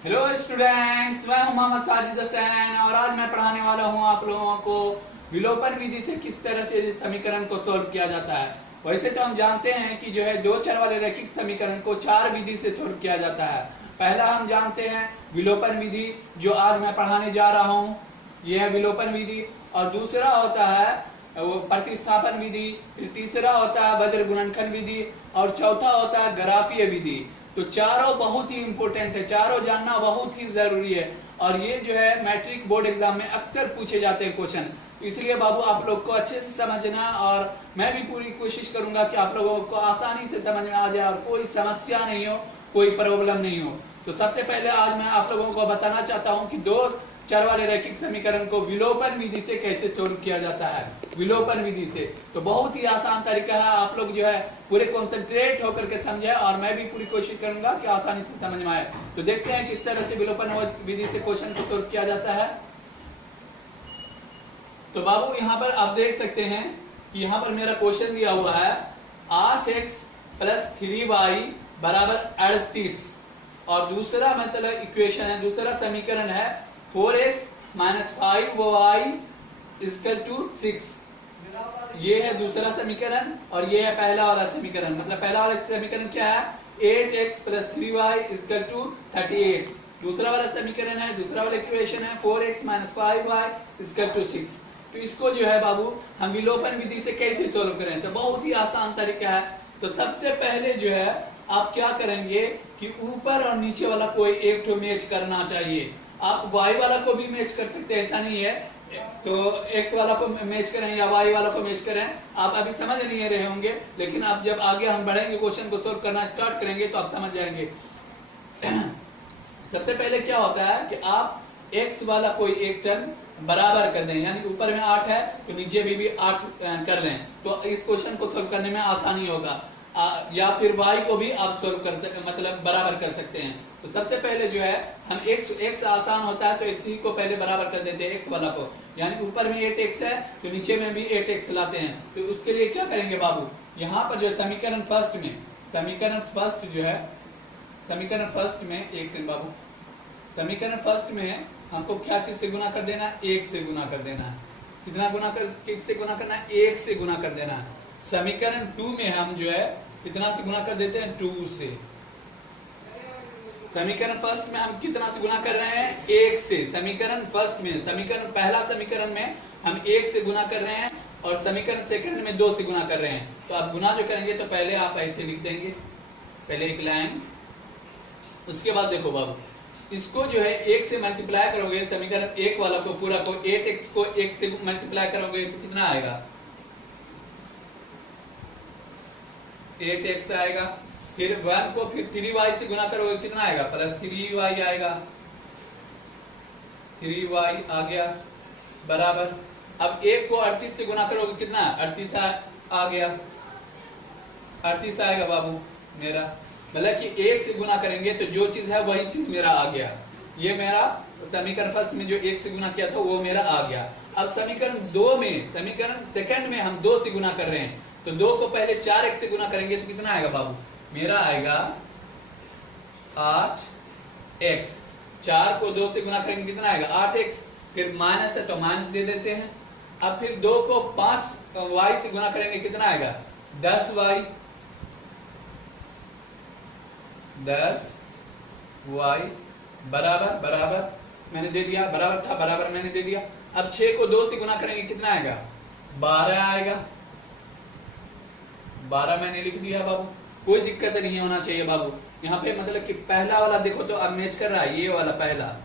Hello students, मैं हूं मोहम्मद साजिद हसैन और आज मैं पढ़ाने वाला हूं आप लोगों को विलोपन विधि से किस तरह से समीकरण को सोल्व किया जाता है। वैसे तो हम जानते हैं कि जो है दो चर वाले रैखिक समीकरण को चार विधि से सोल्व किया जाता है। पहला हम जानते हैं विलोपन विधि, जो आज मैं पढ़ाने जा रहा हूँ, यह है विलोपन विधि। और दूसरा होता है वो प्रतिस्थापन विधि, फिर तीसरा होता है वज्र गुणनखंड विधि और चौथा होता है ग्राफीय विधि। तो चारों बहुत ही इंपॉर्टेंट है, चारों जानना बहुत ही जरूरी है और ये जो है मैट्रिक बोर्ड एग्जाम में अक्सर पूछे जाते हैं क्वेश्चन। इसलिए बाबू आप लोग को अच्छे से समझना और मैं भी पूरी कोशिश करूंगा कि आप लोगों को आसानी से समझ में आ जाए और कोई समस्या नहीं हो, कोई प्रॉब्लम नहीं हो। तो सबसे पहले आज मैं आप लोगों को बताना चाहता हूं कि दो चर वाले रैखिक समीकरण को विलोपन विधि से कैसे सोल्व किया जाता है। विलोपन विधि से तो बहुत ही आसान तरीका है, आप लोग जो है पूरे कॉन्सेंट्रेट होकर के समझे और मैं भी पूरी कोशिश करूंगा कि आसानी से समझ में आए। तो देखते हैं किस तरह से विलोपन विधि से क्वेश्चन को सोल्व किया जाता है। तो बाबू यहाँ पर आप देख सकते हैं कि यहाँ पर मेरा क्वेश्चन दिया हुआ है 8x + 3y = 38 और दूसरा मतलब इक्वेशन है, दूसरा समीकरण है 4x - 5y = 6। ये है दूसरा समीकरण और ये है पहला वाला समीकरण। मतलब पहला वाला समीकरण क्या है, 8x + 3y = 38। दूसरा वाला समीकरण है, दूसरा वाला इक्वेशन है 4x - 5y = 6। तो इसको जो है बाबू हम विलोपन विधि से कैसे सोल्व करें, तो बहुत ही आसान तरीका है। तो सबसे पहले जो है आप क्या करेंगे कि ऊपर और नीचे वाला कोई एक तो मैच करना चाहिए। आप y वाला को भी मैच कर सकते हैं, ऐसा नहीं है। तो x वाला को मैच करें या y वाला को मैच करें, आप अभी समझ नहीं रहे होंगे, लेकिन आप जब आगे हम बढ़ेंगे क्वेश्चन को सोल्व करना स्टार्ट करेंगे तो आप समझ जाएंगे। सबसे पहले क्या होता है कि आप x वाला कोई एक टर्म बराबर कर दें, यानी ऊपर में 8 है तो नीचे भी 8 कर लें, तो इस क्वेश्चन को सोल्व करने में आसानी होगा। या फिर y को भी आप सोल्व कर सकते, मतलब बराबर कर सकते हैं। तो सबसे पहले जो है हम x आसान होता है तो x ही को पहले बराबर कर देते हैं, x वाला को, यानी ऊपर में 8x है तो नीचे में भी 8x लाते हैं। तो उसके लिए क्या करेंगे बाबू, यहाँ पर जो है समीकरण फर्स्ट में एक से बाबू समीकरण फर्स्ट में हमको क्या चीज से गुना कर देना है, 1 से गुना कर देना है। कितना गुना कर, किससे गुना करना है, 1 से गुना कर देना है। समीकरण 2 में हम जो है कितना से गुना कर देते हैं, 2 से। समीकरण फर्स्ट में हम कितना से गुना कर रहे हैं, 1 से। समीकरण फर्स्ट में, समीकरण पहला समीकरण में हम 1 से गुना कर रहे हैं और समीकरण सेकंड में 2 से गुना कर रहे हैं। तो आप गुना जो करेंगे तो पहले आप ऐसे लिख देंगे, पहले एक लाइन, उसके बाद देखो बाबू इसको जो है 1 से मल्टीप्लाई करोगे, समीकरण 1 वाला को पूरा को 8x को 1 से मल्टीप्लाई करोगे तो कितना आएगा, 8x आएगा। फिर 1 को फिर 3y से गुना करोगे कितना आएगा, +3y आएगा, 3y आ गया बराबर। अब 1 को 38 से गुना करोगे कितना, 38 आ गया, 38 आएगा बाबू मेरा। मतलब कि 1 से गुना करेंगे तो जो चीज है वही चीज मेरा आ गया। ये मेरा समीकरण फर्स्ट में जो 1 से गुना किया था वो मेरा आ गया। अब समीकरण 2 में, समीकरण सेकंड में हम 2 से गुना कर रहे हैं, तो 2 को पहले 4x से गुना करेंगे तो कितना आएगा बाबू, मेरा आएगा 8x। 4 को 2 से गुना करेंगे कितना आएगा, 8x। फिर माइनस है तो माइनस दे देते हैं। अब फिर 2 को 5y से गुना करेंगे कितना आएगा, 10y, 10y बराबर मैंने दे दिया, बराबर था बराबर मैंने दे दिया। अब 6 को 2 से गुना करेंगे कितना आएगा, 12 आएगा, 12 मैंने लिख दिया बाबू। कोई दिक्कत नहीं होना चाहिए बाबू। यहाँ पे मतलब कि पहला वाला देखो तो अब मैच कर रहा है, ये वाला पहला,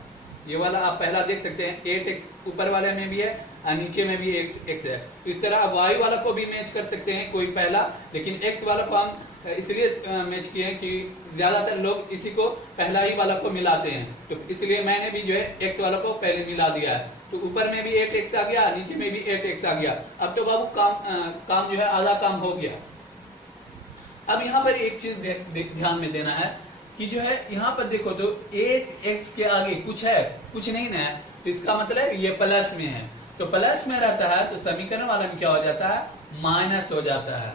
ये वाला आप पहला देख सकते हैं 8x ऊपर वाले में भी है और नीचे में भी 8x है। तो इस तरह अब y वाला को भी मैच कर सकते हैं कोई पहला, लेकिन x वाला को हम इसलिए मैच किए हैं कि ज्यादातर लोग इसी को पहला ही वाला को मिलाते हैं, तो इसलिए मैंने भी जो है x वाला को पहले मिला दिया है। तो ऊपर में भी 8x आ गया, नीचे में भी 8x आ गया। अब तो बाबू काम जो है आधा काम हो गया। अब यहाँ पर एक चीज ध्यान में देना है कि जो है यहाँ पर देखो तो 8x के आगे कुछ है, कुछ नहीं ना है, तो इसका मतलब ये प्लस में है। तो प्लस में रहता है तो समीकरण वाला में क्या हो जाता है, माइनस हो जाता है,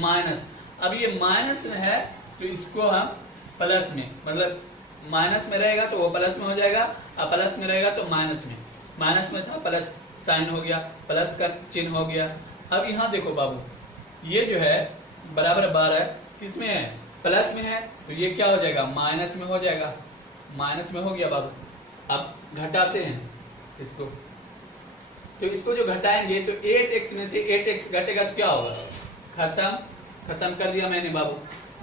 माइनस। अब ये माइनस में है तो इसको हम प्लस में, मतलब माइनस में रहेगा तो वो प्लस में हो जाएगा, और प्लस में रहेगा तो माइनस में। माइनस में था प्लस साइन हो गया, प्लस का चिन्ह हो गया। अब यहाँ देखो बाबू, ये जो है बराबर 12 किसमें है, प्लस में है, तो ये क्या हो जाएगा, माइनस में हो जाएगा। माइनस में हो गया बाबू। अब घटाते हैं इसको, तो इसको जो घटाएंगे तो 8x में से 8x घटेगा तो क्या होगा, खत्म कर दिया मैंने बाबू।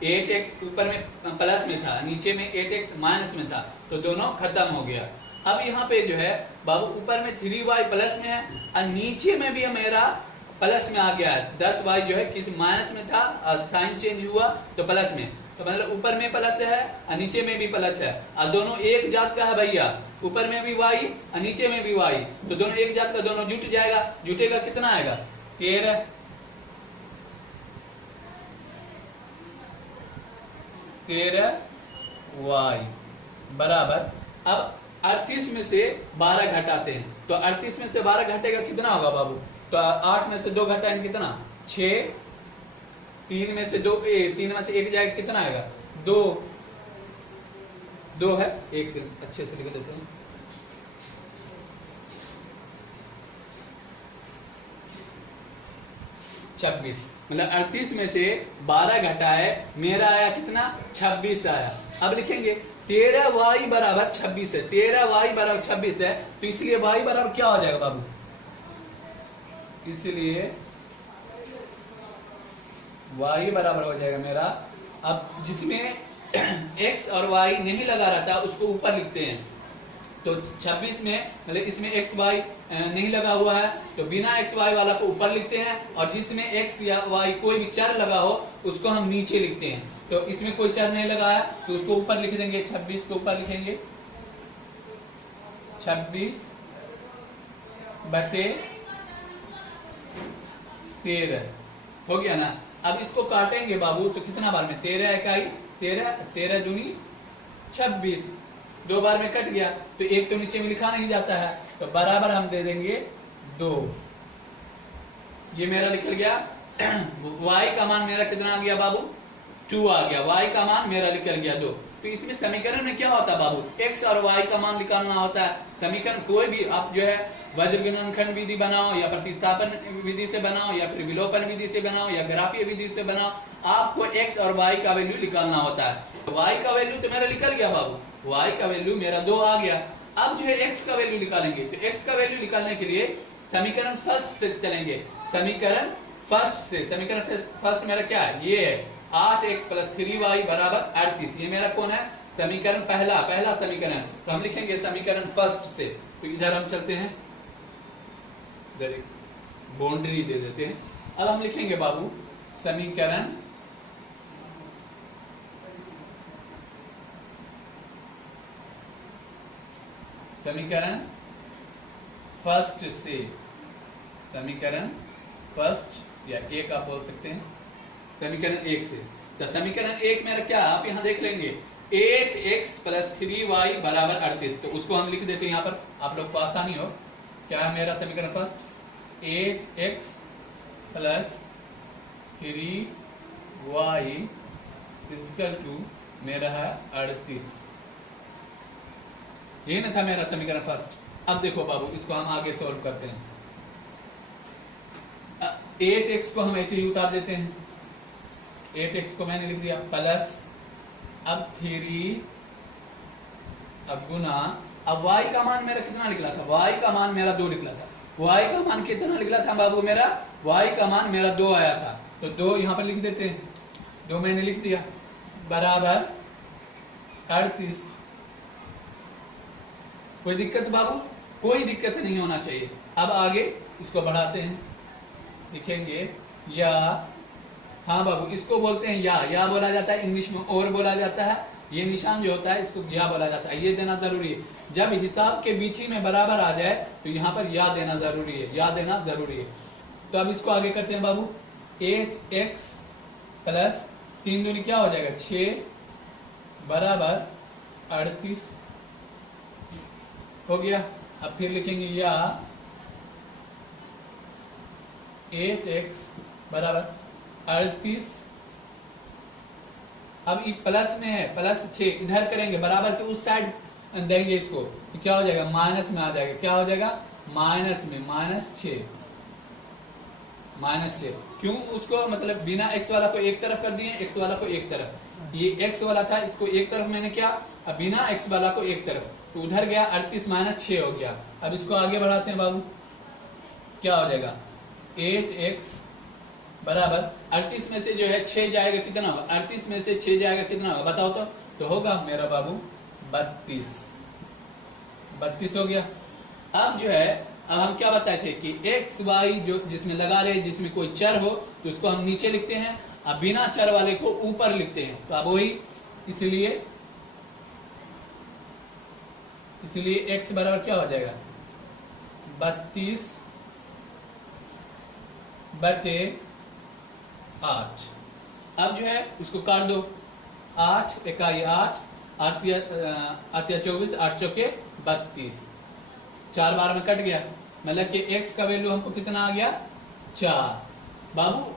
8x ऊपर में प्लस में था, नीचे में 8x माइनस में था, तो दोनों खत्म हो गया। अब यहाँ पे जो है बाबू ऊपर में 3y प्लस में है और नीचे में भी मेरा प्लस में आ गया है। 10y जो है किसी माइनस में था और साइन चेंज हुआ तो प्लस में, तो मतलब ऊपर में प्लस है और नीचे में भी प्लस है, और दोनों एक जात का है भैया। ऊपर में भी y और नीचे में भी y, तो दोनों एक जात का, दोनों जुट जाएगा। जुटेगा कितना आएगा, 13 y बराबर। अब 38 में से 12 घटाते हैं, तो 38 में से 12 घटेगा कितना होगा बाबू, तो 8 में से 2 घटाएंगे कितना, 6। 3 में से 2 3 में से 1 जाएगा कितना आएगा, 2 है, 1 से अच्छे से लिख देते हैं। छब्बीस, मतलब 38 में से 12 घटाए मेरा आया कितना, 26 आया। अब लिखेंगे 13y बराबर 26 है, 13y बराबर 26 है, तो इसलिए y बराबर क्या हो जाएगा बाबू, इसलिए y बराबर हो जाएगा मेरा। अब जिसमें x और y नहीं लगा रहता उसको ऊपर लिखते हैं, तो 26 में मतलब इसमें x y नहीं लगा हुआ है, तो बिना x y वाला को ऊपर लिखते हैं, और जिसमें x या y कोई भी चर लगा हो उसको हम नीचे लिखते हैं। तो इसमें कोई चर नहीं लगा है तो उसको ऊपर लिख देंगे, 26 को ऊपर लिखेंगे, 26 बटे 13 हो गया ना। अब इसको काटेंगे बाबू तो कितना बार में, 13 इकाई 13, 13 दूनी 26, 2 बार में कट गया, तो एक तो नीचे में लिखा नहीं जाता है, तो बराबर हम दे देंगे 2। ये मेरा निकल गया। y का मान मेरा कितना आ गया बाबू, 2 आ गया। y का मान मेरा निकल गया 2। तो इसमें समीकरण में क्या होता है बाबू, x और y का मान निकालना होता है। समीकरण कोई भी आप जो है वज्र गुणनखंड विधि बनाओ, या प्रतिस्थापन विधि से बनाओ, या फिर विलोपन विधि से बनाओ, या ग्राफीय विधि से बनाओ, आपको x और y का वैल्यू निकालना होता है। तो y का वैल्यू तो मेरा निकल गया बाबू, y का वैल्यू मेरा 2 आ गया। अब जो है x का वैल्यू निकालेंगे, तो x का वैल्यू निकालने के लिए समीकरण फर्स्ट से चलेंगे। समीकरण फर्स्ट से, समीकरण फर्स्ट मेरा क्या है, ये है 8x + 3y बराबर 38। ये मेरा कौन है, समीकरण पहला समीकरण। तो हम लिखेंगे समीकरण फर्स्ट से, तो इधर हम चलते हैं, इधर एक बाउंड्री दे देते हैं। अब हम लिखेंगे बाबू समीकरण फर्स्ट से, समीकरण फर्स्ट या एक आप बोल सकते हैं, समीकरण 1 से। तो समीकरण 1 मेरा क्या है, आप यहां देख लेंगे 8x + 3y बराबर 38। तो उसको हम लिख देते हैं यहाँ पर, आप लोग को आसानी हो। क्या है मेरा समीकरण फर्स्ट, 8x + 3y = मेरा है 38। यही ना था मेरा समीकरण फर्स्ट। अब देखो बाबू, इसको हम आगे सॉल्व करते हैं। 8x को हम ऐसे ही उतार देते हैं, 8x को मैंने लिख दिया प्लस, अब 3, अब गुना, अब y का मान मेरा कितना निकला था, y का मान मेरा 2 निकला था। y का मान कितना निकला था बाबू मेरा, y का मान मेरा 2 आया था, तो 2 यहाँ पर लिख देते हैं, 2 मैंने लिख दिया बराबर 38। कोई दिक्कत बाबू, कोई दिक्कत नहीं होना चाहिए। अब आगे इसको बढ़ाते हैं, लिखेंगे या, हाँ बाबू इसको बोलते हैं या बोला जाता है, इंग्लिश में और बोला जाता है। ये निशान जो होता है इसको या बोला जाता है, ये देना जरूरी है। जब हिसाब के बीच ही में बराबर आ जाए तो यहाँ पर या देना जरूरी है, या देना जरूरी है। तो अब इसको आगे करते हैं बाबू, 8x + 3 दूनी क्या हो जाएगा 6 बराबर 38 हो गया। अब फिर लिखेंगे या 8x बराबर 38। अब ये प्लस में है, प्लस 6 इधर करेंगे, बराबर के उस साइड देंगे इसको, तो क्या हो जाएगा, माइनस में आ जाएगा। क्या हो जाएगा, माइनस में, -6, -6। क्यों उसको मतलब बिना x वाला को एक तरफ कर दिए, x वाला को एक तरफ, ये x वाला था इसको एक तरफ मैंने किया, अब बिना x वाला को एक तरफ, तो उधर गया 38 - 6 हो गया। अब इसको आगे बढ़ाते हैं बाबू, क्या हो जाएगा, 8x बराबर 38 में से जो है 6 जाएगा कितना होगा, 38 में से 6 जाएगा कितना होगा बताओ तो होगा मेरा बाबू 32 हो गया। अब जो है, अब हम क्या बताए थे कि x y जो जिसमें लगा रहे, जिसमें कोई चर हो तो उसको हम नीचे लिखते हैं, अब बिना चर वाले को ऊपर लिखते हैं। तो अब वही, इसलिए x बराबर क्या हो जाएगा, 32/8। अब जो है उसको काट दो, 8 इकाई 8, 8 या 24, 8 चौके 32, 4 बार में कट गया, मतलब कि x का वैल्यू हमको कितना आ गया, 4। बाबू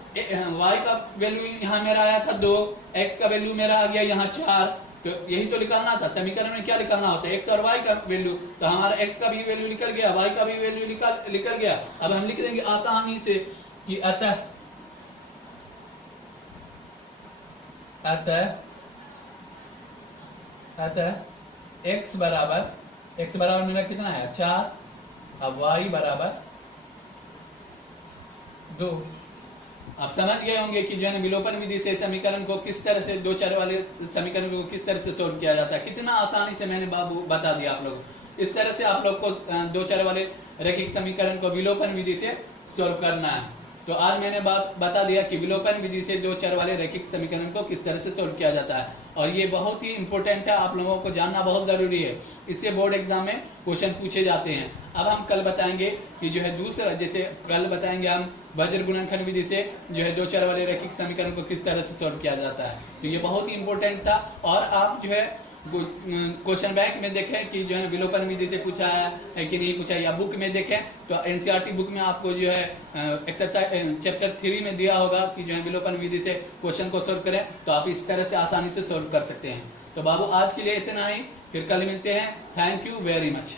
y का वैल्यू यहाँ मेरा आया था 2, x का वैल्यू मेरा आ गया यहाँ 4, तो यही तो निकालना था। समीकरण में क्या निकालना होता है, x और y का वैल्यू, तो हमारा x का भी वैल्यू निकल गया, y का भी वैल्यू निकल गया। अब हम लिख देंगे आसानी से कि अतः x बराबर मेरा कितना है, 4, अब y बराबर 2। आप समझ गए होंगे कि जो है विलोपन विधि से समीकरण को किस तरह से, दो चर वाले समीकरण को किस तरह से सोल्व किया जाता है। कितना आसानी से मैंने बाबू बता दिया आप लोग। इस तरह से आप लोग को दो चर वाले रैखिक समीकरण को विलोपन विधि से सोल्व करना है। तो आज मैंने बात बता दिया कि विलोपन विधि से दो चर वाले रैखिक समीकरण को किस तरह से सोल्व किया जाता है, और ये बहुत ही इंपॉर्टेंट है, आप लोगों को जानना बहुत जरूरी है। इससे बोर्ड एग्जाम में क्वेश्चन पूछे जाते हैं। अब हम कल बताएंगे कि जो है दूसरा, जैसे कल बताएंगे हम वज्र गुणनखंड विधि से जो है दो चर वाले रैखिक समीकरण को किस तरह से सोल्व किया जाता है। तो ये बहुत ही इंपॉर्टेंट था। और आप जो है क्वेश्चन बैंक में देखें कि जो है विलोपन विधि से पूछा है कि नहीं पूछा, या बुक में देखें तो एनसीईआरटी बुक में आपको जो है एक्सरसाइज चैप्टर 3 में दिया होगा कि जो है विलोपन विधि से क्वेश्चन को सोल्व करें, तो आप इस तरह से आसानी से सोल्व कर सकते हैं। तो बाबू आज के लिए इतना ही, फिर कल मिलते हैं। Thank you very much.